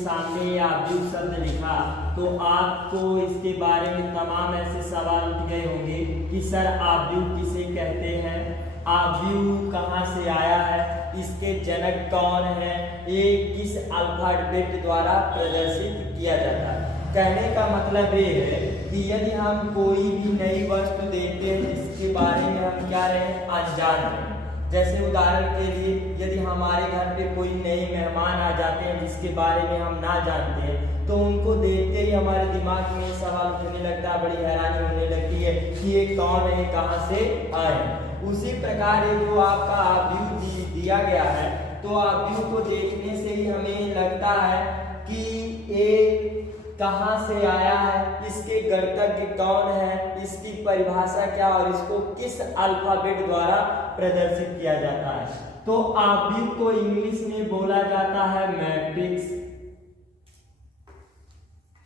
सामने ये आव्यूह शब्द लिखा तो आपको इसके बारे में तमाम ऐसे सवाल उठ गए होंगे कि सर आव्यूह किसे कहते हैं, आव्यूह कहाँ से आया है, इसके जनक कौन है, ये किस अल्फाबेट द्वारा प्रदर्शित किया जाता है। कहने का मतलब ये है कि यदि हम कोई भी नई वस्तु देखते हैं जिसके बारे में हम क्या रहे अनजान हैं, जैसे उदाहरण के लिए यदि हमारे घर पे कोई नए मेहमान आ जाते हैं जिसके बारे में हम ना जानते हैं तो उनको देखते ही हमारे दिमाग में सवाल उठने लगता है, बड़ी हैरानी होने लगती है कि ये कौन है, कहाँ से आए। उसी प्रकार ये जो आपका आव्यूह दिया गया है तो आव्यूह को देखने से ही हमें लगता है कि ये कहाँ से आया है, इसके गणतज्ञ कौन है, इसकी परिभाषा क्या और इसको किस अल्फाबेट द्वारा प्रदर्शित किया जाता है। तो आव्यूह को इंग्लिश में बोला जाता है मैट्रिक्स।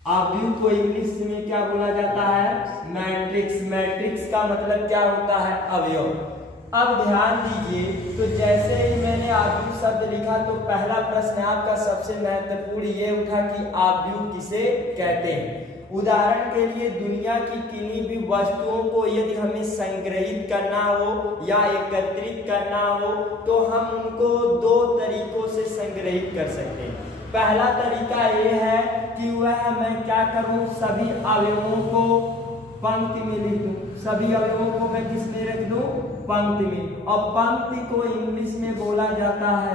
आव्यूह को इंग्लिश में क्या बोला जाता है मैट्रिक्स। मैट्रिक्स का मतलब क्या होता है अवयव। अब ध्यान दीजिए तो जैसे ही मैंने आव्यूह शब्द लिखा तो पहला प्रश्न आपका सबसे महत्वपूर्ण ये उठा कि आव्यूह किसे कहते हैं। उदाहरण के लिए दुनिया की किन्हीं भी वस्तुओं को यदि हमें संग्रहित करना हो या एकत्रित करना हो तो हम उनको दो तरीकों से संग्रहित कर सकते हैं। पहला तरीका ये है कि वह मैं क्या करूं, सभी अवयवों को पंक्ति में लिख दूं, सभी अवयवों को मैं किस में रख दूं पंक्ति में, और पंक्ति को इंग्लिश में बोला जाता है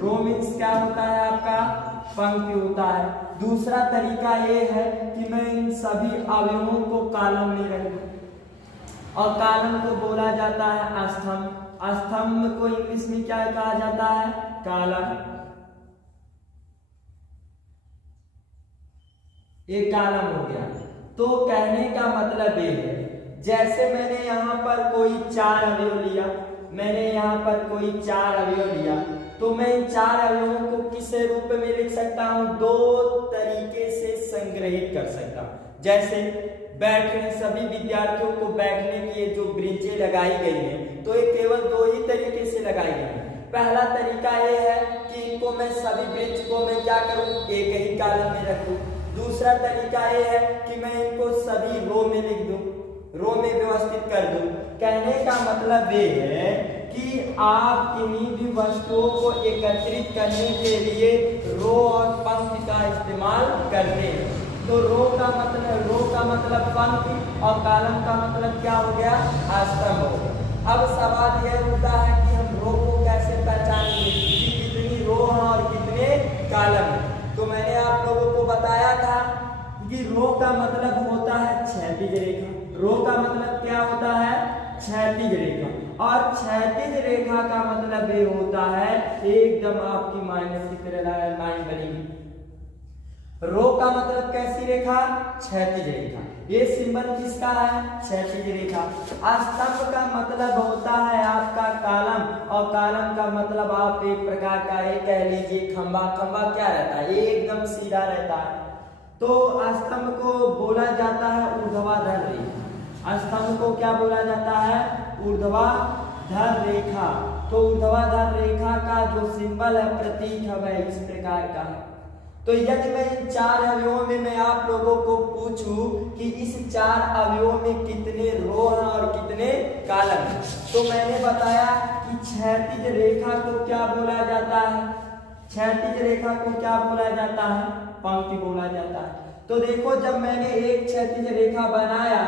रो मीन्स क्या होता है आपका पंक्ति होता है। दूसरा तरीका ये है कि मैं इन सभी अवयवों को कॉलम में रख दूं और कॉलम को बोला जाता है स्तंभ। स्तंभ को इंग्लिश में क्या कहा जाता है कॉलम। एक कॉलम हो गया। तो कहने का मतलब ये है जैसे मैंने यहाँ पर कोई चार अवयव लिया, मैंने यहाँ पर कोई चार अवयव लिया तो मैं इन चार अवयवों को किस रूप में लिख सकता हूँ, दो तरीके से संग्रहित कर सकता हूँ। जैसे बैठने, सभी विद्यार्थियों को बैठने के लिए जो ब्रेंचें लगाई गई हैं तो ये केवल दो ही तरीके से लगाई गई हैं। पहला तरीका ये है कि इनको मैं सभी ब्रेंच को मैं क्या करूँ एक ही कॉलम में रखूँ। दूसरा तरीका ये है कि मैं इनको सभी रो में लिख दूं, रो में व्यवस्थित कर दूं। कहने का मतलब ये है कि आप किन्हीं भी वस्तुओं को एकत्रित करने के लिए रो और पंक्ति का इस्तेमाल करते हैं। तो रो का मतलब पंक्ति और कॉलम का मतलब क्या हो गया स्तंभ हो गया। अब सवाल यह होता है कि हम रो को कैसे पहचानेंगे कि कितनी रो है और कितने कॉलम है। तो मैंने आप लोगों को बताया था कि रो का मतलब होता है क्षैतिज रेखा। रो का मतलब क्या होता है क्षैतिज रेखा, और क्षैतिज रेखा का मतलब ये होता है एकदम आपकी माइनस की तरह लाइन बनेगी। रो का मतलब कैसी रेखा क्षैतिज रेखा। ये सिंबल किसका है क्षैतिज रेखा। स्तंभ का मतलब होता है आपका कॉलम, और कॉलम का मतलब आप एक प्रकार का ये कह लीजिए खंबा। खंबा क्या रहता है एकदम सीधा रहता है। तो स्तंभ को बोला जाता है ऊर्ध्वाधर रेखा। स्तंभ को क्या बोला जाता है ऊर्ध्वाधर रेखा। तो ऊर्ध्वाधर रेखा का जो सिंबल है प्रतीक है वह इस प्रकार का है। तो यदि मैं इन चार अवयवों में मैं आप लोगों को पूछूं कि इस चार अवयवों में कितने रो हैं और कितने कॉलम हैं तो मैंने बताया कि क्षैतिज रेखा को क्या बोला जाता है, क्षैतिज रेखा को क्या बोला जाता है पंक्ति बोला जाता है। तो देखो जब मैंने एक क्षैतिज रेखा बनाया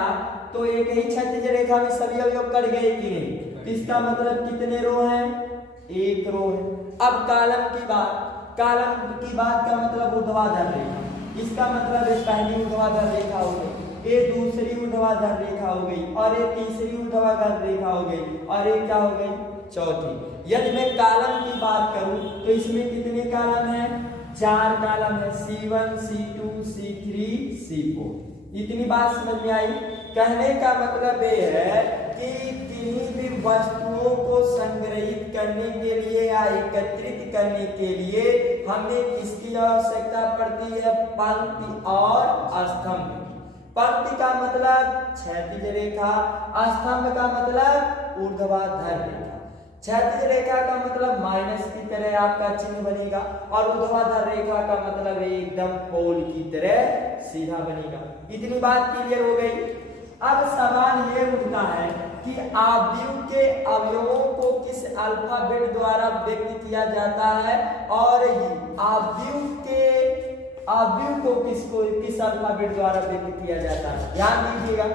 तो एक ही क्षैतिज रेखा में सभी अवयव कट गए कि नहीं, इसका मतलब कितने रो हैं एक रो है। अब कॉलम की बात का मतलब ऊर्ध्वाधर रेखा। इसका मतलब है पहली ऊर्ध्वाधर रेखा हो गई, ये दूसरी ऊर्ध्वाधर रेखा हो गई, और ये तीसरी ऊर्ध्वाधर रेखा हो गई, और ये क्या हो गई चौथी। यदि मैं कॉलम की बात करूं तो इसमें कितने कॉलम हैं चार कॉलम है C1 C2 C3 C4। इतनी बात समझ में आई। कहने का मतलब ये है कि किन्हीं भी वस्तुओं को संग्रहित करने के लिए या एकत्रित करने के लिए हमें किसकी आवश्यकता पड़ती है पंक्ति और स्तंभ। पंक्ति का मतलब क्षैतिज रेखा, स्तंभ का मतलब ऊर्ध्वाधर रेखा। क्षैतिज रेखा का मतलब माइनस की तरह आपका चिन्ह बनेगा और ऊर्ध्वाधर रेखा का मतलब एकदम पोल की तरह सीधा बनेगा। इतनी बात क्लियर हो गई। अब सवाल ये उठता है कि आव्यूह के अवयवों को किस अल्फाबेट द्वारा व्यक्त किया जाता है और आव्यूह को किस अल्फाबेट द्वारा व्यक्त किया जाता है। ध्यान दीजिएगा,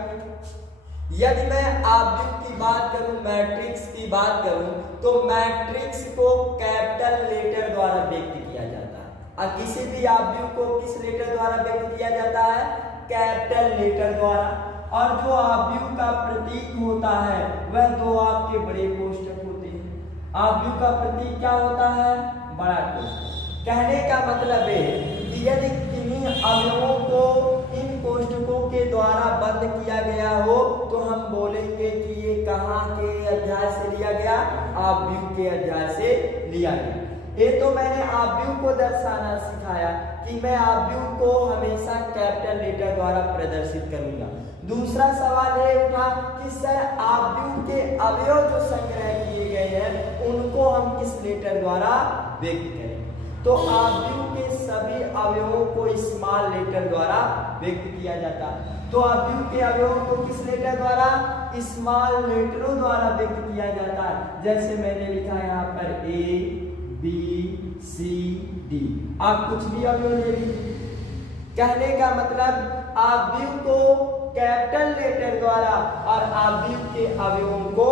यदि मैं आव्यूह की बात करूं, मैट्रिक्स की बात करूं, तो मैट्रिक्स को कैपिटल लेटर द्वारा व्यक्त किया जाता है और किसी भी आव्यूह को किस लेटर द्वारा व्यक्त किया जाता है, कैपिटल लेटर द्वारा। और जो आव्यूह का प्रतीक होता है वह दो आपके बड़े कोष्ठक होते हैं। आव्यूह का प्रतीक क्या होता है, बड़ा कोष्ठक। कहने का मतलब है कि यदि किन्हीं अवयवों को इन कोष्ठकों के द्वारा बंद किया गया हो तो हम बोलेंगे कि ये कहाँ के अध्याय से लिया गया, आव्यूह के अध्याय से लिया गया। ये तो मैंने आव्यूह को दर्शाना सिखाया कि मैं आव्यूह को हमेशा कैपिटल लेटर द्वारा प्रदर्शित करूंगा। दूसरा सवाल ये उठा कि सर आव्यूह के अवयव जो संग्रह किए गए हैं उनको हम किस लेटर द्वारा व्यक्त करें। तो आव्यूह के सभी अवयवों को स्मॉल लेटर द्वारा व्यक्त किया जाता है। तो आव्यूह के अवयवों को किस लेटर द्वारा, स्मॉल लेटरों द्वारा व्यक्त किया जाता है। जैसे मैंने लिखा है यहाँ पर A B C D, आप कुछ भी अवयव ले लीजिए। कहने का मतलब आव्यूह को कैपिटल लेटर द्वारा और आव्यूह के अवयवों को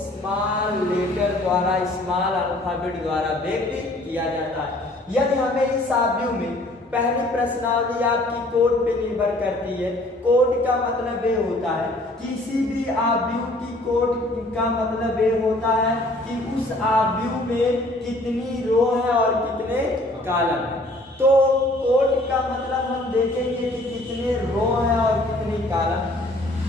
स्मॉल लेटर द्वारा, स्मॉल अल्फाबेट द्वारा व्यक्त किया जाता है। यदि हमें इस आव्यूह में पहली प्रश्नावली आपकी कोड पे निर्भर करती है। कोड का मतलब ये होता है किसी भी आव्यूह की कोड का मतलब ये होता है कि उस आव्यूह में कितनी रो है और कितने कॉलम है। तो कोड का मतलब हम देखेंगे कि कितने रो है और कितने कॉलम।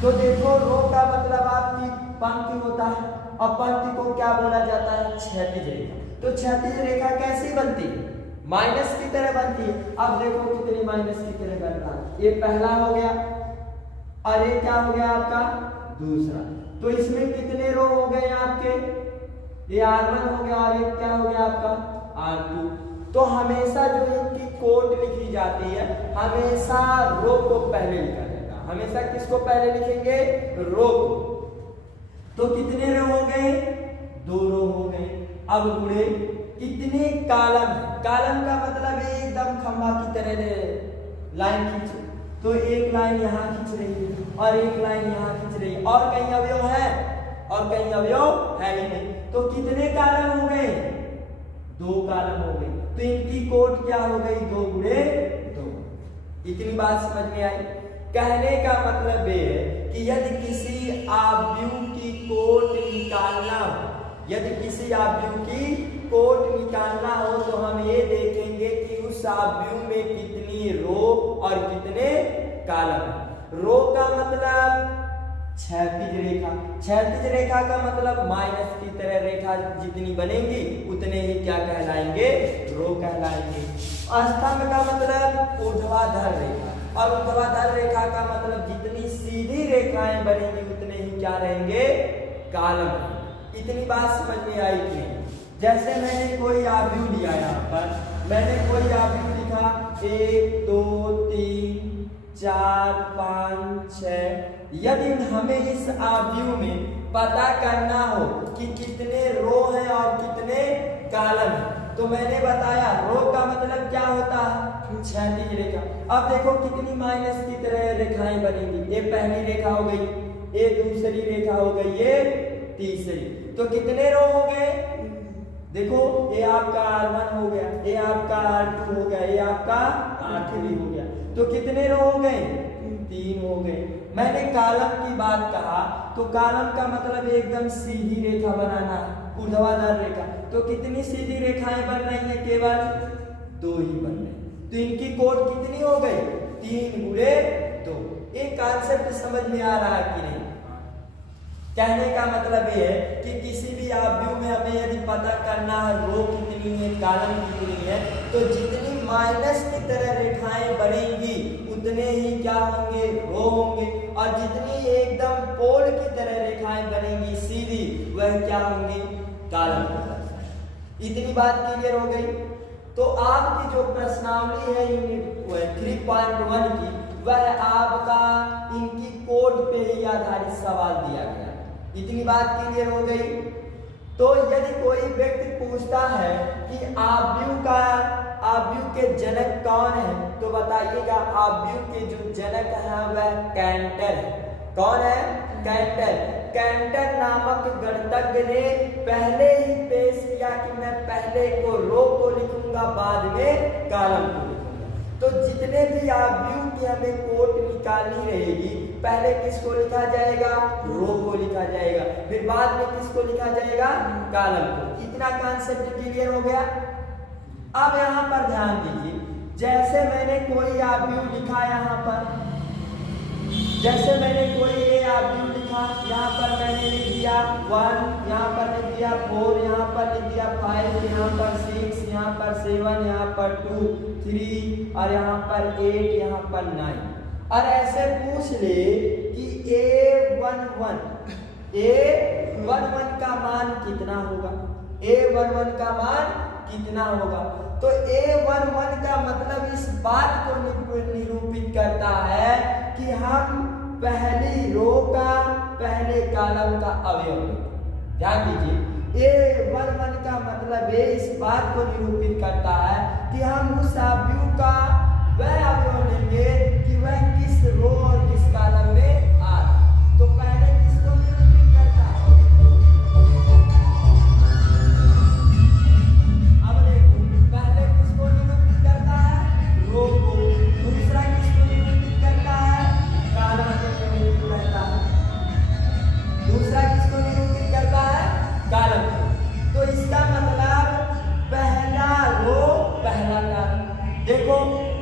तो देखो रो का मतलब आपकी पंक्ति होता है और पंक्ति को क्या बोला जाता है, क्षैतिज रेखा। तो क्षैतिज रेखा कैसी बनती है, माइनस की तरह बनती है। अब देखो कितनी माइनस की तरह बनता है। ये पहला हो गया और ये क्या हो गया आपका दूसरा। तो इसमें कितने रो हो गए आपके, ये R1 हो गया और ये क्या हो गया आपका R2। तो हमेशा जो इनकी कोड लिखी जाती है हमेशा रो को पहले लिखा जाता है। हमेशा किसको पहले लिखेंगे, रो को। तो कितने रो हो गए, 2 रो हो गए। अब गुणे कितने कॉलम, कॉलम का मतलब एकदम खंभा की तरह लाइन खींचो। तो एक लाइन यहाँ खींच रही है और एक लाइन यहाँ खींच रही है और कहीं अवयव है और कहीं अवयव है ही नहीं। तो कितने कॉलम हो गए, 2 कॉलम हो गए। तो इनकी कोड क्या हो गई, 2 गुणे 2। इतनी बात समझ में आई। कहने का मतलब ये है कि यदि किसी आव्यूह की कोड निकालना हो, यदि किसी आव्यूह की कोड निकालना हो तो हम ये देखेंगे कि उस आव्यूह में कितनी रो और कितने कॉलम। रो का मतलब क्षैतिज रेखा, क्षैतिज रेखा का मतलब माइनस की तरह रेखा जितनी बनेंगी उतने ही क्या कहलाएंगे, रो कहलाएंगे। स्तंभ का मतलब ऊर्ध्वाधर रेखा और ऊर्ध्वाधर रेखा का मतलब जितनी सीधी रेखाएं बनेंगी उतने ही क्या रहेंगे, कॉलम। इतनी बात समझ में आई कि नहीं। जैसे मैंने कोई आव्यूह लिया, यहाँ पर मैंने कोई आव्यूह लिखा 1 2 3 4 5 6। यदि हमें इस आव्यूह में पता करना हो कि कितने रो हैं और कितने कॉलम हैं तो मैंने बताया रो का मतलब क्या होता है, क्षैतिज रेखा। अब देखो कितनी माइनस की तरह रेखाएं बनेंगी। ये पहली रेखा हो गई, ये दूसरी रेखा हो गई, ये तीसरी। तो कितने रो हो गए, देखो ये आपका R1 हो गया, ये आपका R2 हो गया, ये आपका R3 हो गया। तो कितने रो हो गए, 3 हो गए। मैंने कॉलम की बात कहा तो कॉलम का मतलब एकदम सीधी रेखा बनाना, ऊर्ध्वाधर रेखा। तो कितनी सीधी रेखाएं बन रही हैं, केवल 2 ही बन रही। तो इनकी कोड कितनी हो गई, 3 गुणे 2। ये कॉन्सेप्ट समझ में आ रहा है कि नहीं। कहने का मतलब ये है कि किसी भी आव्यूह में हमें यदि पता करना है रो कितनी है, कॉलम कितनी है, तो जितनी माइनस की तरह रेखाएं बनेंगी उतने ही क्या होंगे, रो होंगे। और जितनी एकदम पोल की तरह रेखाएं बनेंगी सीधी, वह क्या होंगी, कॉलम को दर्शाएगा। इतनी बात क्लियर हो गई। तो आपकी जो प्रश्नावली है यूनिट 3.1 की, वह आपका इनकी कोड पे ही आधारित सवाल दिया गया। इतनी बात क्लियर हो गई। तो यदि कोई व्यक्ति पूछता है कि आव्यूह के जनक कौन है, तो बताइएगा आव्यूह के जो जनक है वह कैंटर है। कौन है? कैंटर। कैंटर नामक गणितज्ञ ने पहले ही पेश किया कि मैं पहले को रो को लिखूंगा, बाद में कॉलम को लिखूंगा। तो जितने भी आव्यूह की हमें कोट निकालनी रहेगी, पहले किसको लिखा जाएगा? रो को लिखा जाएगा, फिर बाद में किसको लिखा जाएगा? कॉलम को। इतना कॉन्सेप्ट क्लियर हो गया। अब यहाँ पर ध्यान दीजिए, जैसे मैंने कोई आव्यूह लिखा, यहाँ पर जैसे मैंने कोई ये आव्यूह लिखा, यहाँ पर मैंने लिख दिया 1, यहाँ पर लिख दिया 4, यहाँ पर लिख दिया 5, यहाँ पर 6, यहाँ पर 7, यहाँ पर 2, 3 और यहाँ पर 8, यहाँ पर 9। और ऐसे पूछ ले कि A11 का मान कितना होगा? A11 का मान कितना होगा? तो A11 का मतलब इस बात को निरूपित करता है कि हम पहली रो का पहले कॉलम का अवयव लेंगे। ध्यान दीजिए, A11 का मतलब इस बात को निरूपित करता है कि हम उस आव्यूह का वह अवयव लेंगे कि वह किस रो और किस कॉलम में आ रहा है। तो पहले किसको निरूपित करता है? अब देखो, पहले किसको निरूपित करता है? रो को। दूसरा किसको निरूपित करता है? कॉलम को निरूपित करता है। दूसरा किसको निरूपित करता है? कॉलम को। तो इसका मतलब पहला रो पहला कॉलम। देखो,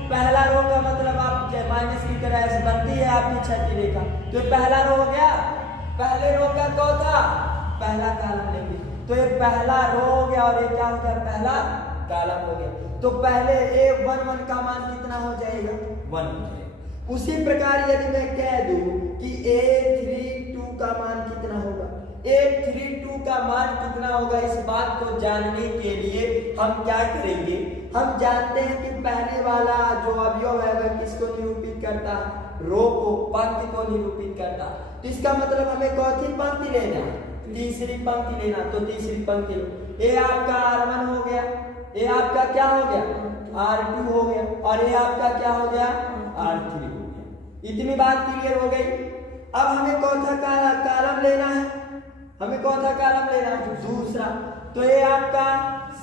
पहला रो का मतलब आप माइनस की तरह ऐसे बनती है आपकी क्षैतिज रेखा। तो पहला रो हो गया। पहले रो का क्या था? पहला कॉलम लेंगे। तो ये पहला रो हो गया और ये क्या हो गया? पहला कॉलम हो गया। तो पहले A11 का मान कितना हो जाएगा? 1 हो जाएगा। उसी प्रकार यदि मैं कह दूं कि A32 का मान कितना होगा? A32 का मान कितना होगा? इस बात को जानने के लिए हम क्या करेंगे? हम जानते हैं कि पहले वाला जो अवयव है वह किसको निरूपित करता है? रो को, पंक्ति को निरूपित करता है। तो इसका मतलब हमें कौन सी पंक्ति लेना है? तीसरी पंक्ति लेना। तो तीसरी पंक्ति लो। ये आपका R1 हो गया, ये आपका क्या हो गया? R2 हो गया, और ये आपका क्या हो गया? R3 हो गया। इतनी बात क्लियर हो गई। अब हमें कौन सा कॉलम लेना है? हमें कौन सा कॉलम लेना है? दूसरा। तो ये आपका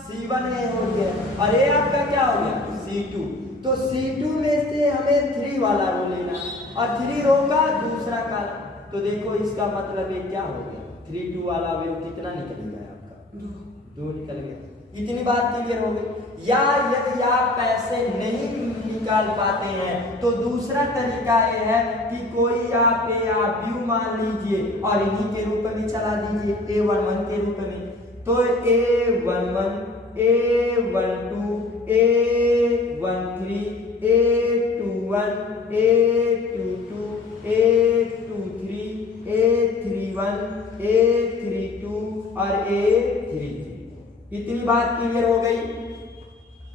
C1 हो गया, और ये आपका क्या हो गया? C2। तो C2 में से हमें 3 वाला रो लेना, और 3 रो का दूसरा कॉलम। तो देखो, इसका मतलब ये क्या हो गया? 3 2 वाला वे कितना निकल गया आपका? 2 निकल गया। इतनी बात क्लियर हो गई। या यदि आप पैसे नहीं निकाल पाते हैं तो दूसरा तरीका ये है कि कोई आप आव्यूह मान लीजिए और इन्हीं के रूप में चला दीजिए, A11 के रूप में। तो A11, A12, A13, A21, A22, A23, A31, A32 और A33। इतनी बात क्लियर हो गई।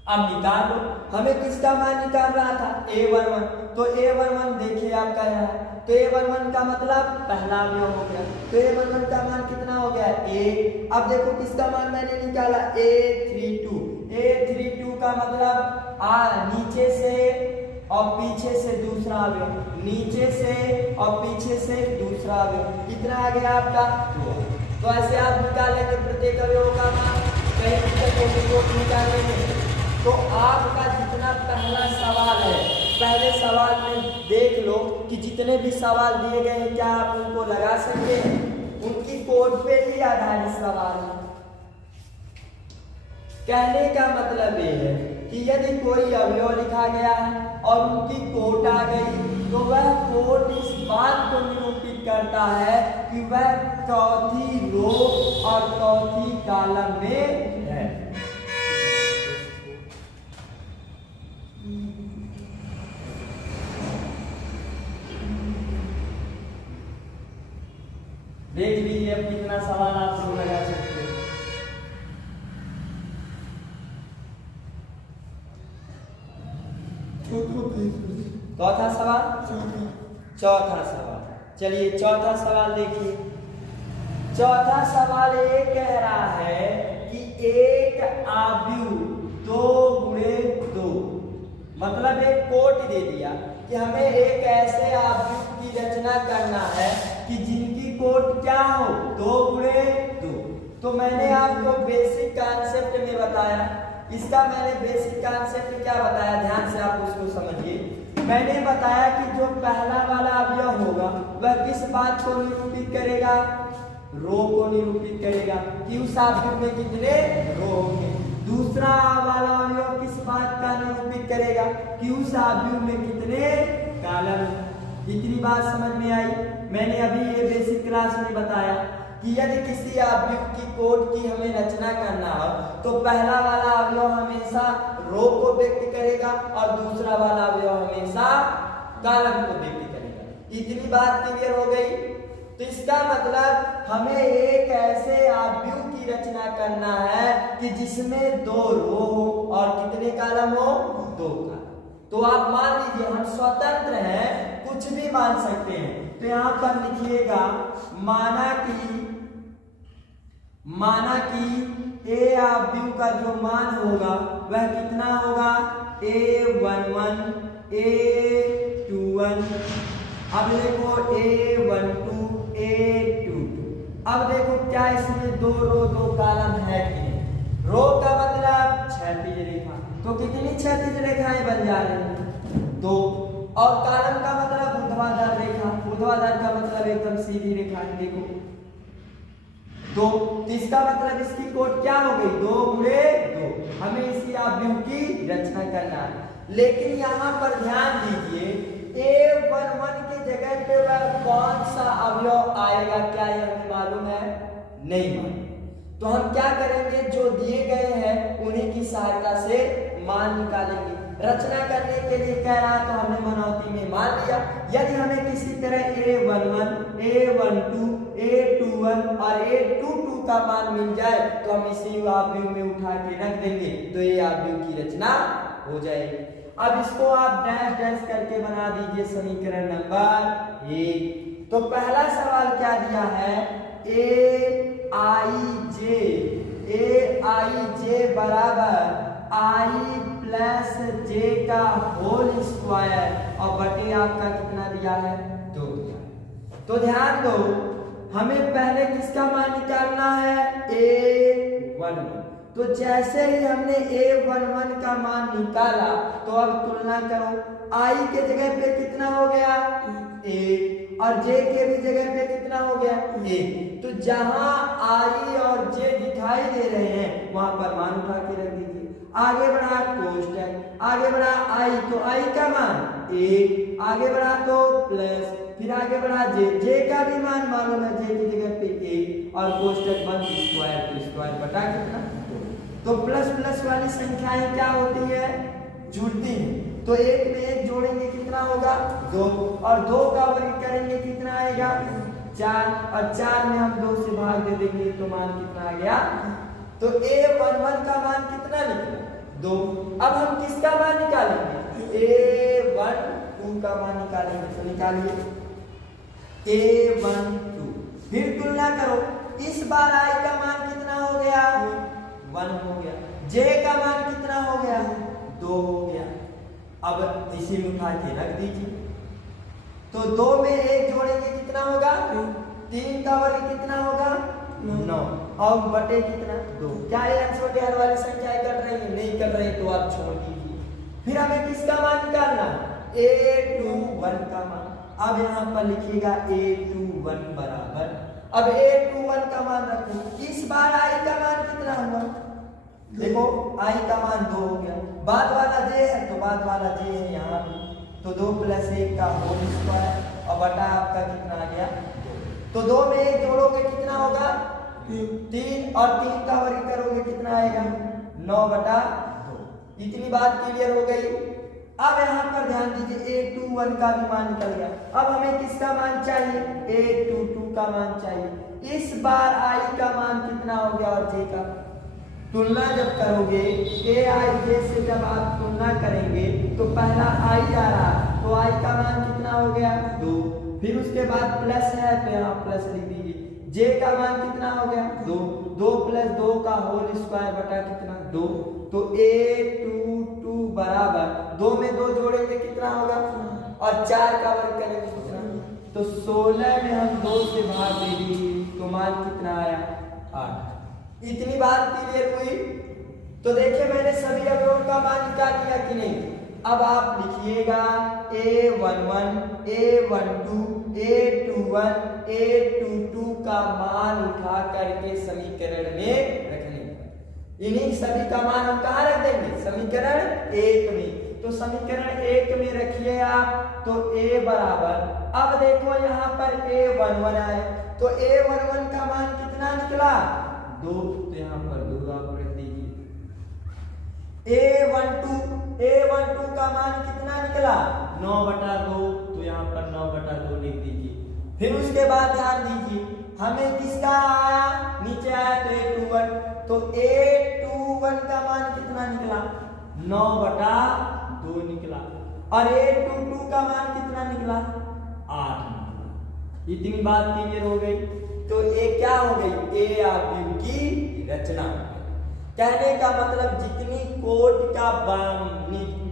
अब निकाल लो, हमें किसका मान निकाल रहा था? A11। तो A11 देखिए आपका यहाँ, तो A11 का मतलब पहला अवयव हो गया। तो A11 का मान कितना हो गया? A। अब देखो किसका मान मैंने निकाला? A32। A32 का मतलब नीचे से और पीछे से दूसरा अवयव, नीचे से और पीछे से दूसरा अवयव। कितना आ गया आपका? 2। तो ऐसे आप निकालेंगे प्रत्येक अवयव का मान, कहीं तक निकालेंगे। तो आपका जितना पहला सवाल है, पहले सवाल में देख लो कि जितने भी सवाल दिए गए हैं क्या आप उनको लगा सकते हैं? उनकी कोड पे ही आधारित सवाल है। कहने का मतलब ये है कि यदि कोई अवयव लिखा गया है और उनकी कोड आ गई तो वह कोड इस बात को निरूपित करता है कि वह चौथी रो और चौथी कॉलम में है। देख लीजिए अब कितना सवाल आप लोग लगा सकते हैं। चौथा सवाल, चौथा सवाल, चलिए चौथा सवाल देखिए। चौथा सवाल ये कह रहा है कि एक आव्यूह 2 गुणे 2, मतलब एक कोट दे दिया कि हमें एक ऐसे आव्यूह की रचना करना है कि जिनकी कोट क्या हो 2 गुणे 2। तो मैंने आपको बेसिक कॉन्सेप्ट में बताया, इसका मैंने बेसिक कॉन्सेप्ट क्या बताया, ध्यान से आप उसको समझिए। मैंने बताया कि जो पहला वाला अवयव होगा वह किस बात को निरूपित करेगा, रो को निरूपित करेगा कि उस अवयव में कितने रो होंगे। दूसरा वाला अवयव किस बात का निरूपित करेगा कि उस अवयव में कितने कॉलम। इतनी बात समझ में आई। मैंने अभी ये बेसिक क्लास में बताया कि यदि किसी अवयव की कोट की हमें रचना करना हो तो पहला वाला अवयव हमेशा रो को व्यक्त करेगा और दूसरा वाला अवयव हमेशा कॉलम को व्यक्त करेगा। इतनी बात क्लियर हो गई। तो इसका मतलब हमें एक ऐसे अवयव की रचना करना है कि जिसमें 2 रो हो और कितने कॉलम हो, 2 कॉलम। तो आप मान लीजिए हम स्वतंत्र हैं, कुछ भी मान सकते हैं। तो यहां पर लिखिएगा माना कि ए अवयव का जो मान होगा वह कितना होगा, A11 A21। अब देखो A12 A22। अब देखो क्या इसमें 2 रो 2 कॉलम है कि नहीं। रो का मतलब क्षैतिज रेखा, तो कितनी क्षैतिज रेखाएं बन जा रही हैं, 2। और कॉलम का मतलब ऊर्ध्वाधर रेखा, ऊर्ध्वाधर का मतलब एकदम सीधी रेखा, देखो 2। तो इसका मतलब इसकी कोट क्या हो गई, 2 गुणे 2। हमें इसी अवयव की रचना करना है। लेकिन यहाँ पर ध्यान दीजिए A11 की जगह पे वह कौन सा अवयव आएगा, क्या ये हमें मालूम है, नहीं मालूम। तो हम क्या करेंगे, जो दिए गए हैं उन्हीं की सहायता से मान निकालेंगे। रचना करने के लिए कह रहा तो हमने मनौती में मान लिया। यदि हमें किसी तरह A11 A12 A21 और A22 का मान मिल जाए तो हम इसी अवयव में उठा के रख देंगे, तो ये अवयव की रचना हो जाएगी। अब इसको आप डैश डैश करके बना दीजिए समीकरण नंबर 1। तो पहला सवाल क्या दिया है, Aij बराबर I प्लस j का होल स्क्वायर और बटे आपका कितना दिया है, 2 दिया है। तो ध्यान दो, हमें पहले किसका मान निकालना है, A11। तो जैसे ही हमने A11 का मान निकाला तो अब तुलना करो, I के जगह पे कितना हो गया, 1 और J के भी जगह पे कितना हो गया, 1। तो जहां I और J दिखाई दे रहे हैं वहां पर मान उठा के रख दीजिए। आगे बढ़ा कोष्टक, आगे बढ़ा I, तो I का मान 1, आगे बढ़ा तो प्लस, फिर आगे बढ़ा J का भी मान मालूम है, J की जगह पे 1 और कोष्टक 1 स्क्वायर, तो स्क्वायर बटा कितना, तो प्लस प्लस वाली संख्याएं क्या होती है, जुड़ती हैं। तो 1 में 1 जोड़ेंगे कितना होगा, 2 और 2 का वर्ग करेंगे कितना आएगा, 4 और 4 में हम 2 से भाग दे देंगे तो मान कितना आ गया। तो A11 का मान कितना निकला, 2। अब हम किसका मान निकालेंगे, A12 का मान निकालेंगे। तो निकालिए A12, फिर तुलना करो, इस बार I का मान कितना हो गया, 1 हो गया, J का मान कितना हो गया, 2 हो गया। अब इसी में उठा के रख दीजिए। तो 2 में 1 जोड़ेंगे कितना होगा, 3 का वर्ग कितना होगा, 9 और बटे कितना, 2। क्या ये अंश बटे हर वाली संख्याएं कर रही है, नहीं कर रही तो आप छोड़ दीजिए। फिर हमें किसका मान निकालना, A21 का मान। अब यहाँ पर लिखिएगा A21 बराबर, अब A21 का मान रखो, इस बार I का मान कितना हुआ, देखो I का मान 2 हो गया, बाद वाला J है तो बाद वाला J है यहाँ पे, तो 2 प्लस 1 का होल स्क्वायर और बटा आपका कितना आ गया, 2। तो 2 में 1 जोड़ोगे कितना होगा, 3 और 3 का वर्ग करोगे कितना आएगा, 9 बटा 2। इतनी बात क्लियर हो गई। अब यहाँ पर ध्यान दीजिए A21 का भी मान निकल गया। अब हमें किसका मान चाहिए, A22 का मान चाहिए। इस बार I का मान कितना हो गया और J का, तुलना जब करोगे ए आई जे से जब आप तुलना करेंगे तो पहला आई जा रहा, तो आई का मान कितना हो गया 2, फिर उसके बाद प्लस है तो यहाँ प्लस लिख दीजिए, जे का मान कितना हो गया 2, 2 + 2 का होल स्क्वायर बटा कितना 2, तो a22 बराबर 2 में 2 जोड़ेंगे कितना होगा और 4 का वर्ग करेंगे कितना, तो 16 में हम 2 से भाग दे देंगे तो मान कितना आया 8। इतनी बात क्लियर हुई। तो देखिए मैंने सभी अवयवों का मान निकाल लिया कि नहीं। अब आप लिखिएगा a11 a12 a21 a22 का मान उठा करके समीकरण में रखने, इन्हीं सभी का मान हम कहाँ रख देंगे समीकरण 1 में। तो समीकरण 1 में रखिए आप, तो a बराबर, अब देखो यहाँ पर a11 आए तो a11 का मान कितना निकला 2, तो यहाँ पर 2 आप रख दीजिए। a12 का मान कितना निकला 9/2, तो यहाँ पर 9/2 लिख दीजिए। फिर उसके बाद ध्यान दीजिए हमें किसका आया, नीचे आया तो a21, तो a21 का मान कितना निकला 9/2 निकला, और a22 का मान कितना निकला 8 निकला। इतनी बात क्लियर हो गई। तो ये क्या हो गई ए अवयव की रचना। कहने का मतलब जितनी कोट का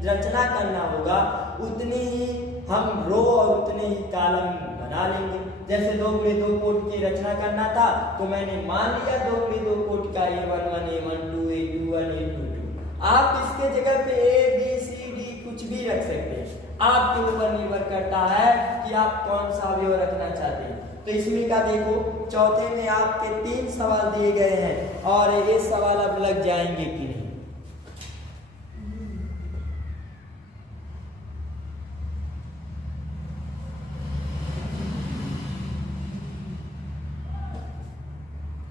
रचना करना होगा उतनी ही हम रो और उतने ही कॉलम बना लेंगे। जैसे 2 × 2 कोट की रचना करना था तो मैंने मान लिया 2 × 2 कोट का a11 a12 a21 a22। आप इसके जगह पे a b c d कुछ भी रख सकते हैं, आपके ऊपर निर्भर करता है कि आप कौन सा अवयव रखना चाहते हैं। तो इसमें का देखो चौथे में आपके 3 सवाल दिए गए हैं और ये सवाल अब लग जाएंगे कि नहीं।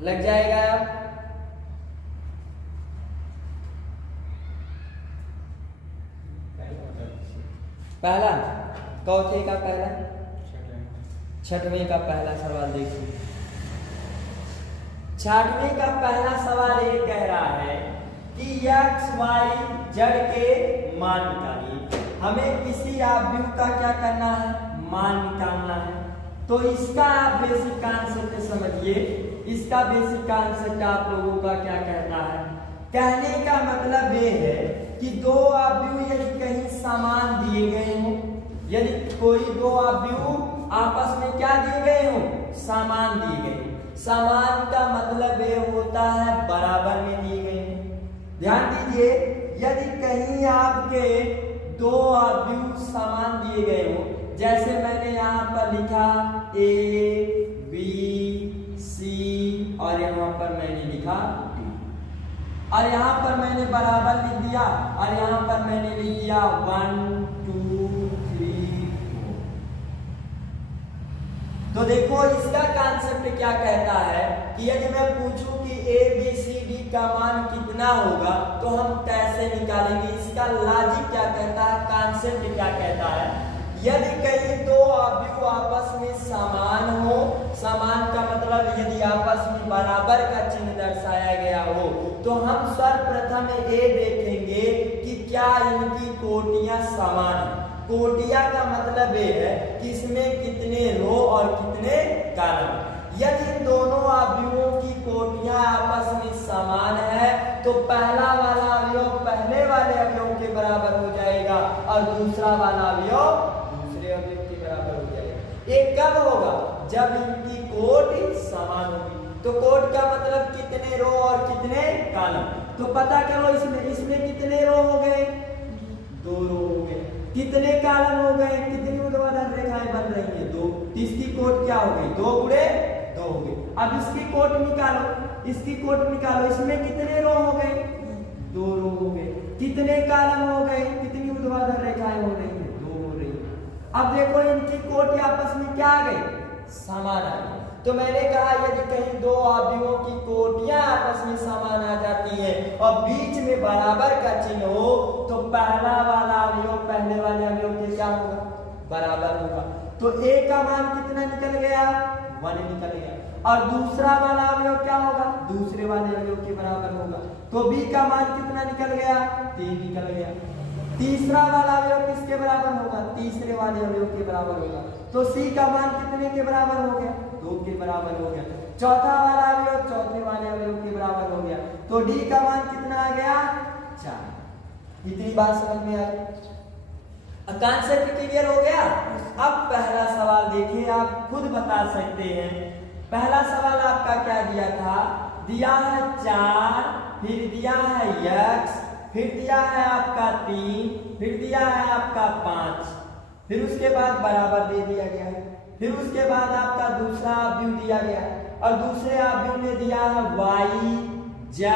लग जाएगा अब पहला चौथे का पहला, छठवें का पहला सवाल देखिए। छठवें का पहला सवाल ये कह रहा है कि x y z के मान निकालिए। हमें किसी अवयव का क्या करना है मान निकालना है। तो इसका आप बेसिक कॉन्सेप्ट समझिए, इसका बेसिक कॉन्सेप्ट आप लोगों का क्या कहता है। कहने का मतलब ये है कि 2 अवयव यदि कहीं समान दिए गए हों, यदि कोई 2 अवयव आपस में क्या दिए गए हो समान दिए गए। समान का मतलब ये होता है बराबर में दिए गए हैं। ध्यान दीजिए यदि कहीं आपके 2 अवयव समान दिए गए हो, जैसे मैंने यहाँ पर लिखा a b c और यहाँ पर मैंने लिखा d, और यहाँ पर मैंने बराबर लिख दिया और यहाँ पर मैंने लिख दिया 1 2 3 4। तो देखो इसका कॉन्सेप्ट क्या कहता है कि यदि मैं पूछूं कि a b c d का मान कितना होगा तो हम कैसे निकालेंगे। इसका लॉजिक क्या कहता है, कॉन्सेप्ट क्या कहता है। यदि कहीं 2 अवयव आपस में समान हो, समान का मतलब यदि आपस में बराबर का चिन्ह दर्शाया गया हो, तो हम सर्वप्रथम ये देखेंगे कि क्या इनकी कोटियां समान हैं। कोटियां का मतलब ये है कि इसमें कितने रो और कितने कॉलम। यदि इन दोनों अवयवों की कोटियां आपस में समान है तो पहला वाला अवयव पहले वाले अवयव के बराबर हो जाएगा और दूसरा वाला अवयव दूसरे अवयव के बराबर हो जाएगा। ये कब होगा, जब इनकी कोट समान होगी। तो कोट का मतलब कितने रो और कितने कॉलम। तो पता करो इसमें कितने रो हो गए 2 रो हो गए, कितने कॉलम हो गए, कितनी ऊर्ध्वाधर रेखाएं बन रही है 2। इसकी कोट क्या हो गई 2 × 2 हो गई। अब इसकी कोट निकालो, इसकी कोट निकालो, इसमें कितने रो हो गए 2 रो हो गए, कितने कॉलम हो गए, कितनी ऊर्ध्वाधर रेखाएं हो रही है 2 हो रही है। अब देखो इनकी कोट आपस में क्या आ गई समान आ गई। तो मैंने कहा यदि कहीं 2 अवयवों की कोटियां आपस में समान आ जाती हैं और बीच में बराबर का चिन्ह हो तो पहला वाला अवयव पहले वाले अवयव के क्या होगा बराबर होगा। तो a का मान कितना निकल गया 1 निकल गया। और दूसरा वाला अवयव क्या होगा, दूसरे वाले अवयव के बराबर होगा। तो b का मान कितना निकल गया, 3 निकल गया। तीसरा वाला अवयव किसके बराबर होगा, तीसरे वाले अवयव के बराबर होगा। तो c का मान कितने के बराबर हो गया, 2 के बराबर हो गया। चौथा वाला अवयव चौथे वाले अवयव के बराबर हो गया। तो d का मान कितना आ गया, 4। इतनी बात समझ में आई। कॉन्सेप्ट क्लियर हो गया। अब पहला सवाल देखिए, आप खुद बता सकते हैं। पहला सवाल आपका क्या दिया था, दिया है 4, फिर दिया है x, फिर दिया है आपका 3, फिर दिया है आपका 5, फिर उसके बाद बराबर दे दिया गया है। फिर उसके बाद आपका दूसरा अवयव दिया गया है और दूसरे अवयव में दिया है y z,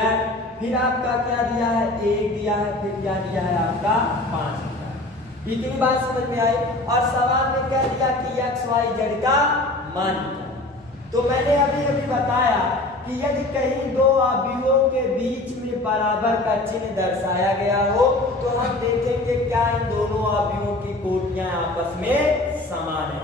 फिर आपका क्या दिया है, 1 दिया है, फिर क्या दिया है आपका 5। इतनी बात समझ में आई। और सवाल में क्या दिया कि x y z का मान। तो मैंने अभी बताया कि यदि कहीं दो अवयवों के बीच में बराबर का चिन्ह दर्शाया गया हो तो हम देखेंगे क्या इन दोनों अवयवों की कोटियां आपस में समान है।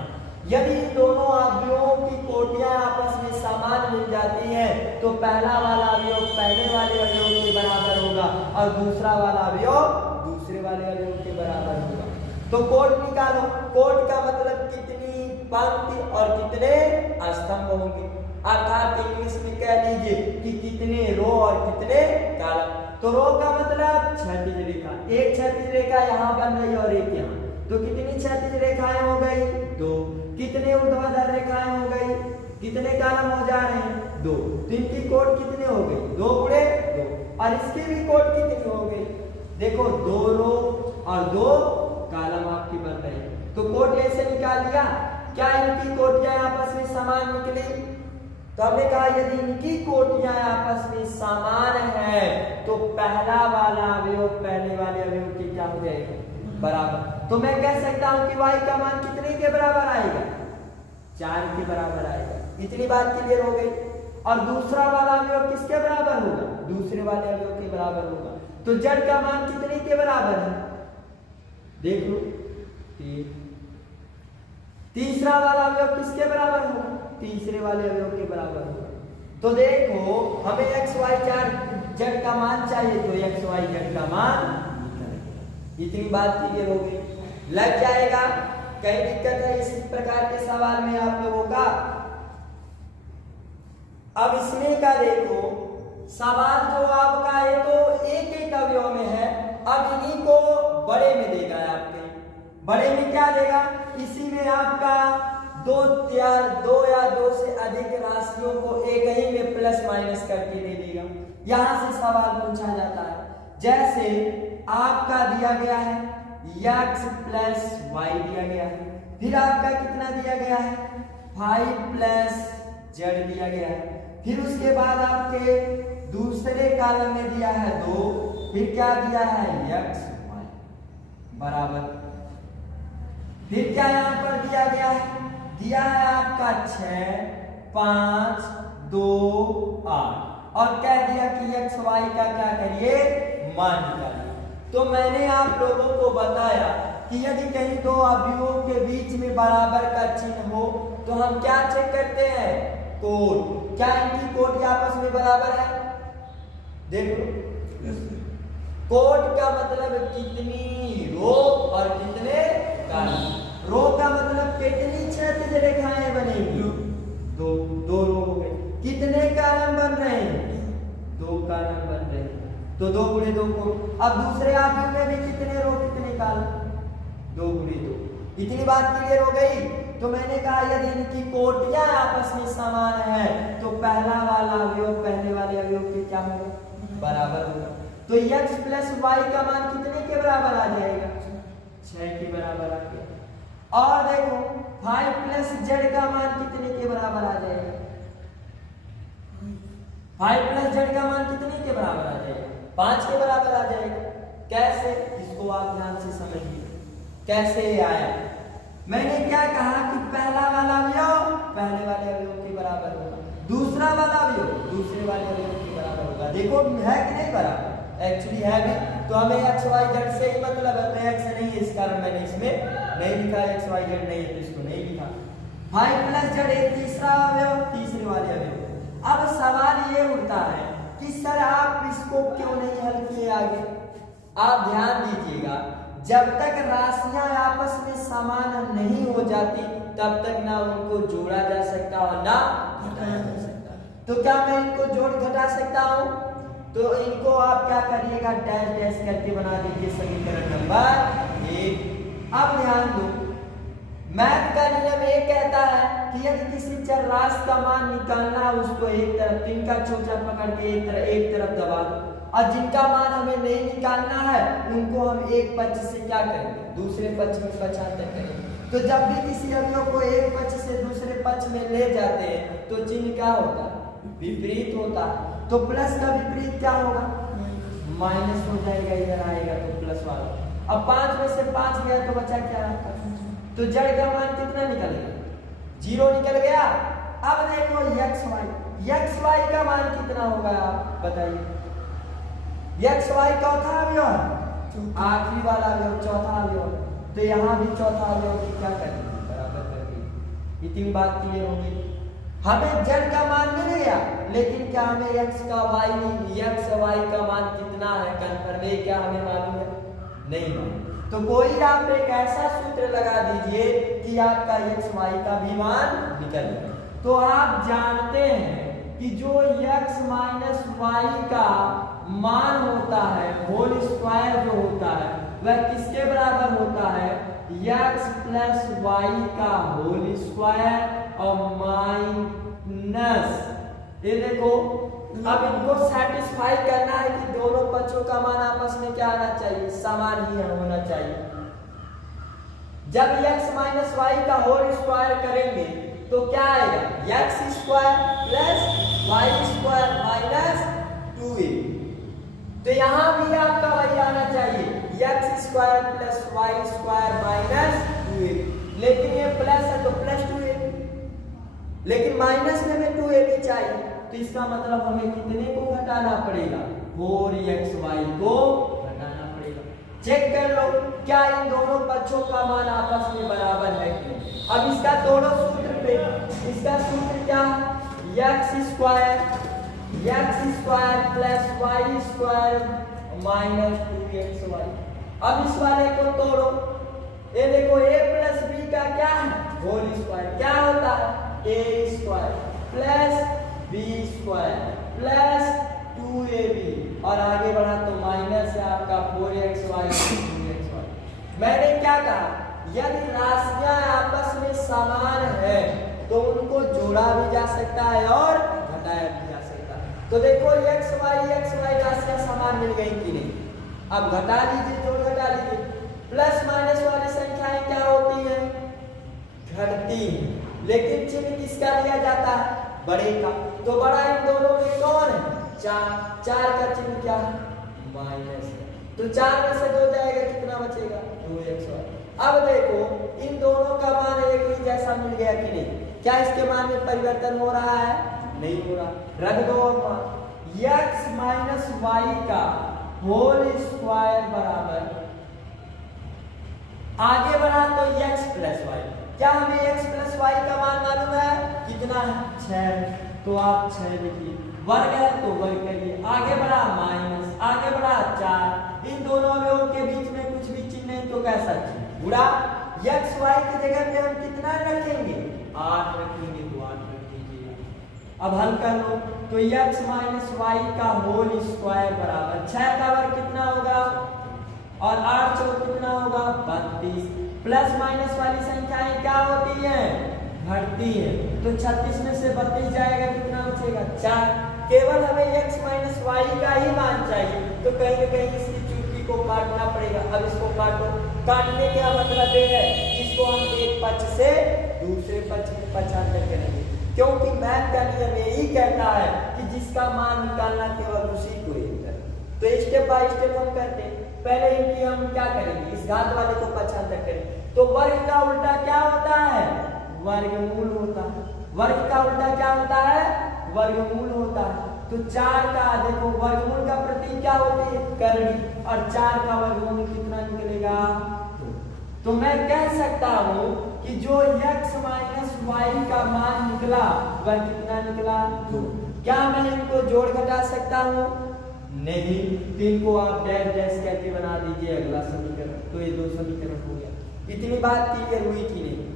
यदि इन दोनों अवयवों की कोटियां आपस में समान मिल जाती हैं तो पहला वाला अवयव पहले वाले अवयव के बराबर होगा और दूसरा वाला अवयव दूसरे वाले अवयव के बराबर होगा। तो कोट निकालो। कोट का मतलब कितनी पंक्ति और कितने स्तंभ होंगे, अर्थात इंग्लिश में कह लीजिए कि कितने रो और कितने कॉलम। तो रो का मतलब क्षैतिज रेखा, एक क्षैतिज रेखा यहाँ बन रही और एक यहाँ। तो कितनी क्षैतिज रेखाएं हो गई, 2। कितने ऊर्ध्वाधर रेखाएं हो गई, कितने कॉलम हो जा रहे हैं, 2। तो इनकी कोट कितने हो गई, 2 गुणे 2। और इसकी भी कोट कितनी हो गई, देखो 2 रो और 2 कॉलम आपकी बन रही है। तो कोट ऐसे निकाल लिया। क्या इनकी कोटियां आपस में समान निकली? तो हमने कहा यदि इनकी कोटियां आपस में समान है तो पहला वाला अवयव पहले वाले अवयव के क्या हो जाएगा, बराबर। तो मैं कह सकता हूं कि y का मान कितने के बराबर आएगा, 4 के बराबर आएगा। इतनी बात क्लियर हो गई। और दूसरा वाला अवयव किसके बराबर होगा, दूसरे वाले अवयव के बराबर होगा। तो z का मान कितने के बराबर है, देख लो 3। तीसरा वाला अवयव किसके बराबर होगा, तीसरे वाले अवयव के बराबर होगा। तो देखो हमें x y z का मान चाहिए तो x y z का मान निकालेंगे। इतनी बात क्लियर हो गई, लग जाएगा। कहीं दिक्कत है इस प्रकार के सवाल में आप लोगों का? अब इसमें का देखो सवाल जो आपका है तो एक एक अवयव में है। अब इन्हीं को बड़े में देगा आपके, बड़े में क्या देगा, इसी में आपका 2 या 2 से अधिक राशियों को एक ही में प्लस माइनस करके दे देगा। यहां से सवाल पूछा जाता है। जैसे आपका दिया गया है x प्लस y दिया गया है, फिर आपका कितना दिया गया है 5 प्लस z दिया गया है, फिर उसके बाद आपके दूसरे कॉलम में दिया है 2, फिर क्या दिया है x y बराबर, फिर क्या यहां पर दिया गया है, दिया है आपका 6 5 2 8 और कह दिया कि x y का क्या करिए, मान निकालिए। तो मैंने आप लोगों को बताया कि यदि कहीं दो अवयवों के बीच में बराबर का चिन्ह हो तो हम क्या चेक करते हैं, कोट। क्या इनकी कोट आपस में बराबर है, देखो कोट का मतलब कितनी रो और कितने कॉलम। रो का मतलब कितनी क्षैतिज रेखाएं बनेंगी, 2 रो हो गए। कितने कॉलम बन रहे हैं, 2 कॉलम बन रहे हैं। तो 2 गुणे 2 को। अब दूसरे अवयव में भी कितने रो कितने कॉलम, 2 गुणे 2। इतनी बात क्लियर हो गई। तो मैंने कहा यदि इनकी कोटियां आपस में समान है तो पहला वाला अवयव पहले वाले अवयव के क्या होगा, बराबर होगा। तो x प्लस y का मान कितने के बराबर आ जाएगा, 6 के बराबर आ गया। और देखो 5 प्लस z का मान कितने के बराबर आ जाएगा, 5 प्लस z का मान कितने के बराबर आ जाएगा, 5 के बराबर आ जाएगा। कैसे, इसको आप ध्यान से समझिए कैसे आया। मैंने क्या कहा कि पहला वाला अवयव पहले वाले अवयव के बराबर होगा, दूसरा वाला अवयव दूसरे वाले अवयव के बराबर होगा। देखो है कि नहीं बराबर, एक्चुअली है भी। तो हमें x y z से ही मतलब है, तो x नहीं है इस कारण मैंने इसमें नहीं लिखा, x y z नहीं है तो इसको नहीं लिखा। 5 प्लस जेड एक तीसरा अवयव, तीसरे वाले अवयव। अब सवाल ये उठता है कि सर आप इसको क्यों नहीं हल किए आगे। आप ध्यान दीजिएगा, जब तक राशियां आपस में समान नहीं हो जाती तब तक ना उनको जोड़ा जा सकता और ना घटाया जा सकता। तो क्या मैं इनको जोड़ घटा सकता हूं? तो इनको आप क्या करिएगा, डैश डैश करके बना दीजिए समीकरण नंबर 1। अब ध्यान दो, मैथ का नियम ये कहता है कि यदि किसी चर राशि का मान निकालना है उसको एक तरफ तिनका चोचा पकड़ के एक तरफ दबा दो, और जिनका मान हमें नहीं निकालना है उनको हम एक पक्ष से क्या करेंगे, दूसरे पक्ष में पक्षांतर करेंगे। तो जब भी किसी अवयव को एक पक्ष से दूसरे पक्ष में ले जाते हैं तो चिन्ह क्या होता है, विपरीत होता है। तो प्लस का विपरीत क्या होगा, माइनस हो जाएगा, इधर आएगा तो प्लस वाला। अब 5 में से 5 गया तो बचा क्या, तो जड़ का मान कितना निकल गया, 0 निकल गया। अब देखो एक्स वाई का मान कितना होगा, आप बताइए। एक्स वाई चौथा अवयव, आखिरी वाला अवयव चौथा अवयव, तो यहाँ भी चौथा अवयव की क्या करेंगे, बराबर करके। इतनी बात क्लियर होगी। हमें जड़ का मान मिल गया, लेकिन क्या हमें एक्स वाई का मान कितना है कन्फर्म है क्या हमें मालूम है, नहीं मालूम। तो कोई आप एक ऐसा सूत्र लगा दीजिए कि आपका एक्स वाई का भी मान निकल जाए। तो आप जानते हैं कि जो एक्स माइनस वाई का मान होता है होल स्क्वायर जो होता है वह किसके बराबर होता है, एक्स प्लस वाई का होल स्क्वायर और माइनस, ये देखो अब इनको सेटिस्फाई करना है कि दोनों पक्षों का मान आपस में क्या आना चाहिए, समान ही होना चाहिए। जब x माइनस वाई का होल स्क्वायर करेंगे तो क्या आएगा, x square plus y square minus 2a। तो यहां भी आपका वही आना चाहिए, x square plus y square minus 2a। लेकिन ये प्लस है तो प्लस 2a, लेकिन माइनस में भी 2a भी चाहिए। तो इसका मतलब हमें कितने को घटाना पड़ेगा, 4xy को घटाना पड़ेगा। चेक कर लो क्या इन दोनों पक्षों का मान आपस में बराबर है कि नहीं। अब इसका दोनों सूत्र पे, इसका सूत्र क्या है, x square plus y square minus 2xy। अब इस वाले को तोड़ो, ये देखो a प्लस b का क्या है, होल स्क्वायर क्या होता है, a square plus b square plus 2ab, और आगे बढ़ा तो माइनस है आपका 4xy 2xy। मैंने क्या कहा, यदि राशियां आपस में समान है तो उनको जोड़ा भी जा सकता है और घटाया भी जा सकता है। तो देखो xy राशियां समान मिल गई कि नहीं। अब घटा लीजिए, जोड़ घटा लीजिए। प्लस माइनस वाली संख्याएं क्या होती हैं, घटती हैं, लेकिन चिन्ह किसका लिया जाता है, बड़े का। तो बड़ा इन दोनों में कौन है, 4 का चिन्ह क्या है, माइनस है। तो 4 में से 2 जाएगा, कितना बचेगा, 2xy। अब देखो इन दोनों का मान एक ही जैसा मिल गया कि नहीं, क्या इसके मान में परिवर्तन हो रहा है, नहीं हो रहा। रख दो और मान, x माइनस वाई का होल स्क्वायर बराबर, आगे बढ़ा तो x प्लस वाई। क्या हमें x प्लस वाई का मान मालूम है, कितना है, 6। तो आप 6 लिखिए, वर्ग है तो वर्ग करिए, आगे बढ़ा माइनस, आगे बढ़ा 4। इन दोनों अवयवों के बीच में कुछ भी चिन्ह नहीं तो कैसा चिन्ह, बुरा। x y की जगह पे हम कितना रखेंगे, 8 रखेंगे, तो 8 रख दीजिए। अब हल कर लो तो x माइनस वाई का होल स्क्वायर बराबर 6 का वर्ग कितना होगा, और 8 चौक कितना होगा, 32। प्लस माइनस वाली संख्याएं क्या होती हैं, घटती है। तो 36 में से 32 जाएगा, कितना बचेगा, 4। केवल हमें x माइनस वाई का ही मान चाहिए, तो कहीं न कहीं इसकी चूकी को काटना पड़ेगा। अब इसको काटो, काटने का मतलब ये है इसको हम एक पक्ष से दूसरे पक्ष में पक्षांतर करेंगे, क्योंकि मैथ का नियम यही कहता है कि जिसका मान निकालना केवल उसी को ही करें। तो स्टेप बाय स्टेप हम करते हैं। पहले इनकी हम क्या करेंगे, इस घात वाले को पक्षांतर करें। तो वर्ग का उल्टा क्या होता है, वर्गमूल होता है। वर्ग का उल्टा क्या होता है, वर्गमूल होता है। तो 4 का देखो वर्गमूल का प्रतीक क्या होती है, करनी, और 4 का वर्गमूल कितना निकलेगा, 2। तो मैं कह सकता हूं कि जो x माइनस वाई का मान निकला वह कितना निकला 2। क्या मैं इनको जोड़ घटा सकता हूं? नहीं। तो इनको आप डैश डैश करके बना दीजिए अगला समीकरण, तो ये 2 समीकरण हो गया। इतनी बात क्लियर हुई कि नहीं?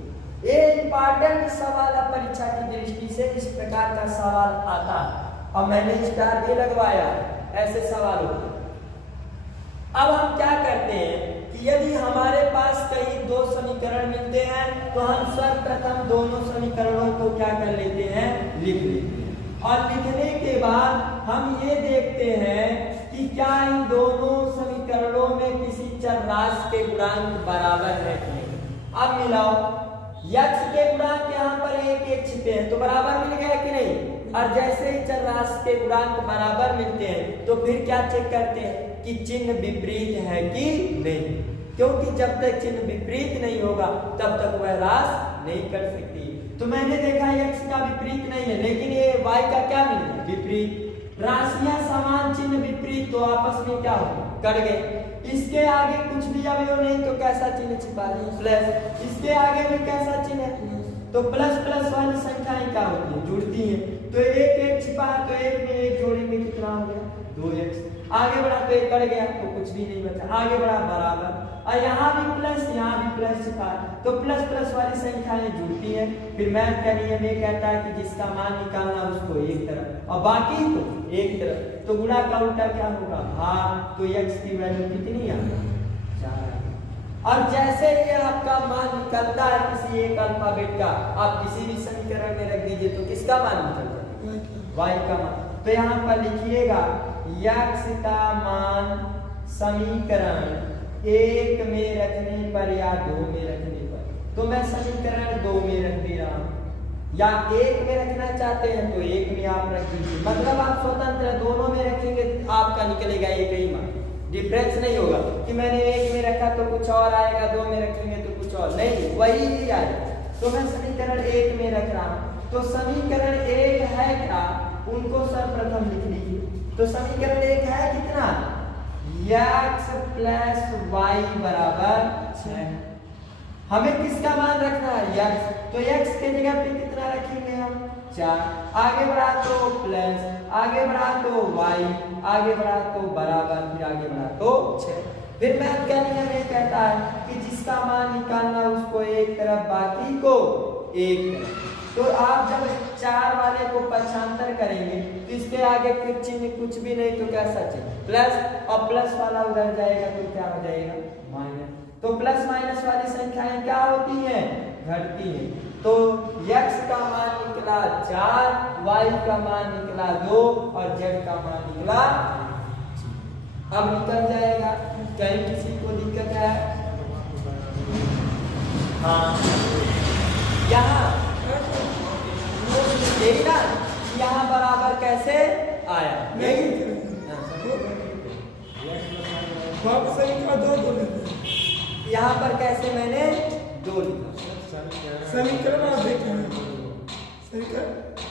ये इंपॉर्टेंट सवाल है परीक्षा की दृष्टि से, इस प्रकार का सवाल आता है और मैंने स्टार भी लगवाया ऐसे सवाल होते। अब हम क्या करते हैं कि यदि हमारे पास कई 2 समीकरण मिलते हैं तो हम सर्वप्रथम दोनों समीकरणों को क्या कर लेते हैं, लिख लेते हैं। और लिखने के बाद हम ये देखते हैं कि क्या इन दोनों समीकरणों में किसी चर राशि के गुणांक बराबर है कि नहीं। अब मिलाओ, x के गुणांक यहाँ पर 1 1 छिपे हैं तो बराबर मिल गया कि नहीं। और जैसे ही चर राशि के गुणांक बराबर मिलते हैं तो फिर क्या चेक करते हैं कि चिन्ह विपरीत है कि नहीं, क्योंकि जब तक चिन्ह विपरीत नहीं होगा तब तक वह राशि नहीं कर सकती। तो मैंने देखा x का विपरीत नहीं है, लेकिन ये y का क्या मिल गया, विपरीत। राशियां समान चिन्ह विपरीत तो आपस में क्या हो, कट गए। इसके आगे कुछ भी अवयव नहीं तो कैसा चिन्ह छिपा है, प्लस। इसके आगे भी कैसा चिन्ह है, तो प्लस प्लस वाली संख्याएं क्या होती है, जुड़ती हैं। तो 1 1 छिपा है तो 1 में 1 जोड़ेंगे कितना हो गया, 2x। आगे बढ़ा तो 1 कट गया तो कुछ भी नहीं बचा, आगे बढ़ा बराबर। और यहाँ भी प्लस, यहाँ भी प्लस छिपा है तो प्लस प्लस वाली संख्याएं जुड़ती हैं। फिर मैथ का नियम ये कहता है कि जिसका मान निकालना उसको एक तरफ और बाकी को एक तरफ। तो गुणा का उल्टा क्या होगा, भाग। तो x की वैल्यू कितनी आ गई, 4। और जैसे ही आपका मान निकलता है किसी एक अल्फाबेट का, आप किसी भी समीकरण में रख दीजिए तो किसका मान निकलता है, y का मान। तो यहाँ पर लिखिएगा x का मान समीकरण 1 में रखने पर या 2 में रखने पर, तो मैं समीकरण 2 में रख दे रहा हूं, या 1 में रखना चाहते हैं तो 1 में आप रख दीजिए। मतलब आप स्वतंत्र दोनों में रखेंगे आपका निकलेगा एक ही मान, डिफरेंस नहीं होगा कि मैंने 1 में रखा तो कुछ और आएगा, 2 में रखेंगे तो कुछ और, नहीं वही ही आएगा। तो मैं समीकरण 1 में रख रहा हूं। तो समीकरण 1 है क्या, उनको सर्वप्रथम लिख लीजिए। तो समीकरण 1 है कितना, x प्लस y बराबर 6। हमें किसका मान रखना है, x। तो x के जगह पे कितना रखेंगे हम, 4। आगे बढ़ा तो प्लस, आगे बढ़ा तो y, आगे बढ़ा तो बराबर, फिर आगे बढ़ा तो 6। फिर मैथ का नियम ये कहता है कि जिसका मान निकालना उसको एक तरफ बाकी को एक तरफ। तो आप जब 4 वाले को पक्षांतर करेंगे तो इसके आगे कुछ चिन्ह कुछ भी नहीं तो कैसा चिन्ह, प्लस। और प्लस वाला उधर जाएगा तो क्या हो जाएगा, माइनस। तो प्लस माइनस वाली संख्याएं क्या होती हैं, घटती हैं। तो x का मान निकला 4, y का मान निकला 2 और z का मान निकला। अब निकल जाएगा, कहीं किसी को दिक्कत है, हाँ यहाँ देखना यहाँ बराबर कैसे आया, नहीं यहाँ पर कैसे मैंने 2 लिखा समीकरण।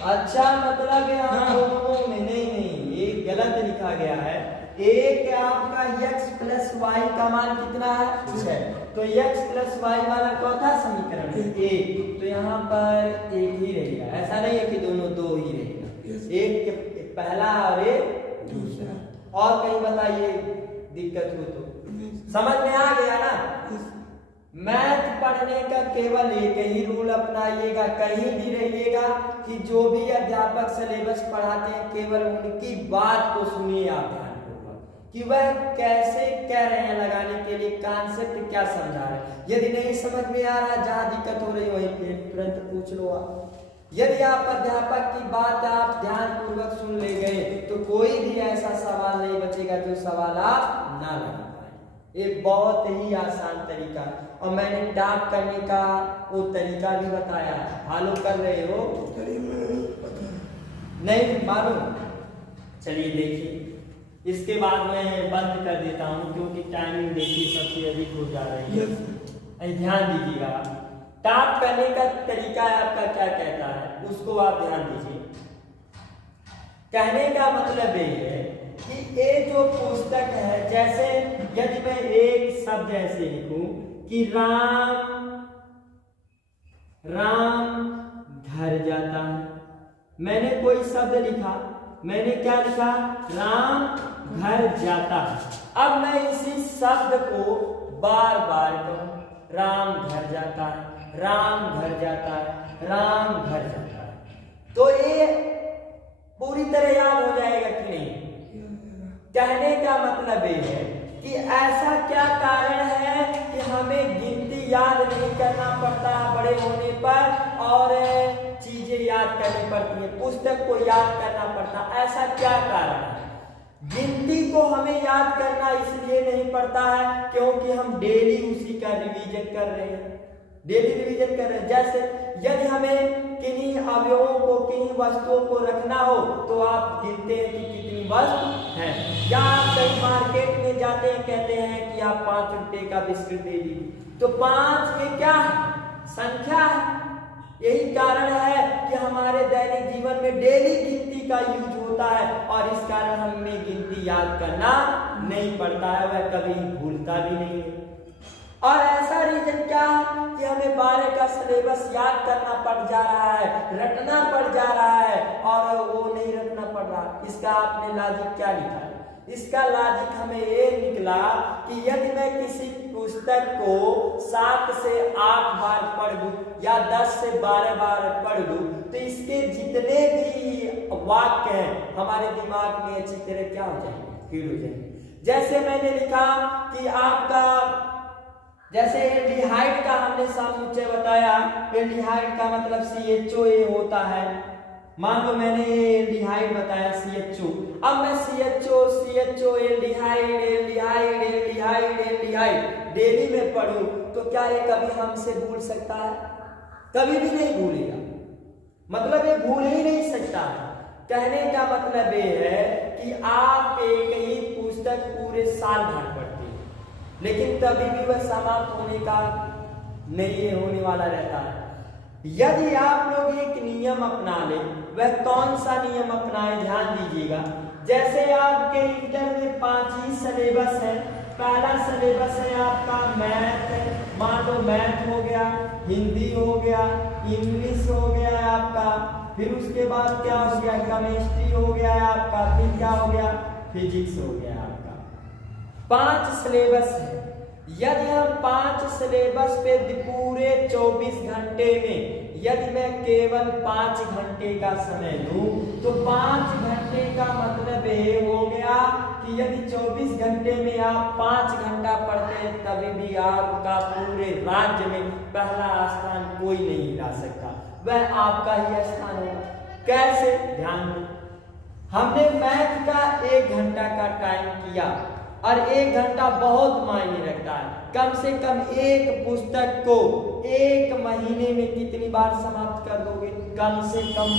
अच्छा मतलब यहाँ दोनों में नहीं, ये गलत लिखा गया है। एक आपका x प्लस वाई का मान कितना है, 6। तो x प्लस वाई वाला चौथा समीकरण है 1, तो यहाँ पर 1 ही रहेगा। ऐसा नहीं है कि दोनों 2 ही रहेगा, एक पहला और एक दूसरा। और कहीं बताइए दिक्कत हो तो, समझ में आ गया ना। मैथ पढ़ने का केवल एक ही रूल अपनाइएगा, कहीं भी रहिएगा कि जो भी अध्यापक सिलेबस पढ़ाते हैं केवल उनकी बात को सुनिए आप कि वह कैसे कह रहे हैं, लगाने के लिए कॉन्सेप्ट क्या समझा रहे हैं। यदि नहीं समझ में आ रहा, जहां दिक्कत हो रही वहीं पे तुरंत पूछ लो आप। यदि आप अध्यापक की बात आप ध्यान पूर्वक सुन ले गए तो कोई भी ऐसा सवाल नहीं बचेगा जो सवाल आप ना लगा पाए। ये बहुत ही आसान तरीका, और मैंने टाइप करने का वो तरीका भी बताया, फॉलो कर रहे हो, नहीं मालूम, चलिए देखिए। इसके बाद मैं बंद कर देता हूं क्योंकि टाइमिंग देखिए सबसे अधिक हो जा रही है। ध्यान दीजिएगा, टाइप करने का तरीका आपका क्या कहता है उसको आप ध्यान दीजिए। कहने का मतलब ये है कि ये जो पुस्तक है, जैसे यदि मैं एक शब्द ऐसे लिखूं कि राम घर जाता है। मैंने कोई शब्द लिखा, मैंने क्या लिखा? राम घर जाता है। अब मैं इसी शब्द को बार बार कहूं, राम घर जाता है, राम घर जाता है, राम घर जाता है, तो ये पूरी तरह याद हो जाएगा कि नहीं? कहने का मतलब ये है कि ऐसा क्या कारण है कि हमें गिनती याद नहीं करना पड़ता बड़े होने पर और चीजें याद करनी पड़ती है, पुस्तक को याद करना पड़ता, ऐसा क्या कारण है? गिनती को हमें याद करना इसलिए नहीं पड़ता है क्योंकि हम डेली उसी का रिवीजन कर रहे हैं, डेली रिवीजन कर रहे हैं। जैसे यदि हमें किन्हीं अवयवों को, किन्हीं वस्तुओं को रखना हो तो आप गिनते हैं कि कितनी वस्तु है, या आप कहीं मार्केट में जाते हैं, कहते हैं कि आप 5 रुपए का बिस्किट दे दीजिए, तो 5 ये क्या है? संख्या है। यही कारण है कि हमारे दैनिक जीवन में डेली गिनती का यूज होता है और इस कारण हमें गिनती याद करना नहीं पड़ता है, वह कभी भूलता भी नहीं है। और ऐसा रीजन क्या है कि हमें 12 का सिलेबस याद करना पड़ जा रहा है, रटना पड़ जा रहा है और वो नहीं रटना पड़ रहा। इसका आपने लॉजिक क्या लिखा है? इसका लॉजिक हमें ये निकला कि यदि मैं किसी पुस्तक को 7 से 8 बार पढ़ दूं या 10 से 12 बार पढ़ दूं तो इसके जितने भी वाक्य हैं हमारे दिमाग में अच्छी तरह क्या हो जाएंगे? फीड हो जाएंगे। जैसे मैंने लिखा कि आपका, जैसे एल्डिहाइड का हमने समुच्चय बताया, एल्डिहाइड का मतलब CHOA होता है। मान लो मैंने एल्डिहाइड बताया CHO, अब मैं CHO एल्डिहाइड डेली में पढ़ूं तो क्या ये कभी हमसे भूल सकता है? कभी भी नहीं भूलेगा, मतलब ये भूल ही नहीं सकता है। कहने का मतलब ये है कि आप एक ही पुस्तक पूरे साल भर पढ़ते हैं लेकिन कभी भी वह समाप्त होने का नहीं होने वाला रहता है। यदि आप लोग एक नियम अपना लें, वह कौन सा नियम अपनाएं? ध्यान दीजिएगा। जैसे आपके इंटर में 5 ही सिलेबस है। पहला सिलेबस है आपका मैथ, मान लो मैथ हो गया, हिंदी हो गया, इंग्लिश हो गया है आपका, फिर उसके बाद क्या हो गया? केमिस्ट्री हो गया है आपका, फिर क्या हो गया? फिजिक्स हो गया आपका। 5 सिलेबस है। यदि हम 5 सिलेबस पे पूरे 24 घंटे में यदि मैं केवल 5 घंटे का समय लूं तो 5 घंटे का मतलब ये हो गया कि यदि 24 घंटे में आप 5 घंटा पढ़ते हैं तभी भी आपका पूरे राज्य में पहला स्थान कोई नहीं ला सकता, वह आपका ही स्थान होगा। कैसे? ध्यान दो, हमने मैथ का 1 घंटा का टाइम किया और 1 घंटा बहुत मायने रखता है। कम से कम एक पुस्तक को 1 महीने में कितनी बार समाप्त कर दोगे? कम से कम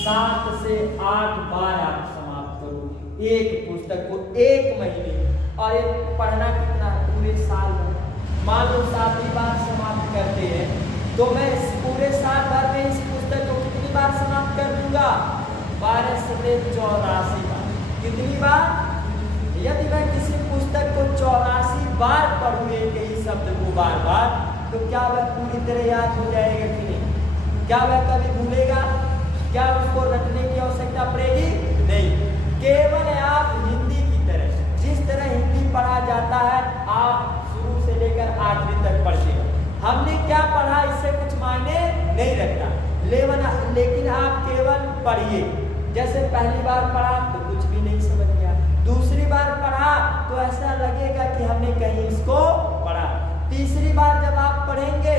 7 से 8 बार आप समाप्त करोगे एक पुस्तक को 1 महीने में। और ये पढ़ना कितना है? पूरे साल भर। मान लो 7 बार समाप्त करते हैं तो मैं इस पूरे साल भर में इस पुस्तक को कितनी बार समाप्त कर दूंगा? 12 से 84 बार। कितनी बार? यदि मैं किसी पुस्तक को 84 बार पढ़ूं एक ही शब्द को बार बार तो क्या वह पूरी तरह याद हो जाएगा कि नहीं? क्या वह कभी भूलेगा? क्या उसको रटने की आवश्यकता पड़ेगी? नहीं। केवल आप हिंदी की तरह, जिस तरह हिंदी पढ़ा जाता है आप शुरू से लेकर 8वीं तक पढ़ते हो। हमने क्या पढ़ा इससे कुछ मायने नहीं रखता, लेकिन आप केवल पढ़िए। जैसे पहली बार पढ़ा तो कुछ भी नहीं समझ गया, दूसरी बार पढ़ा तो ऐसा लगेगा कि हमने कहीं इसको पढ़ा, तीसरी बार जब आप पढ़ेंगे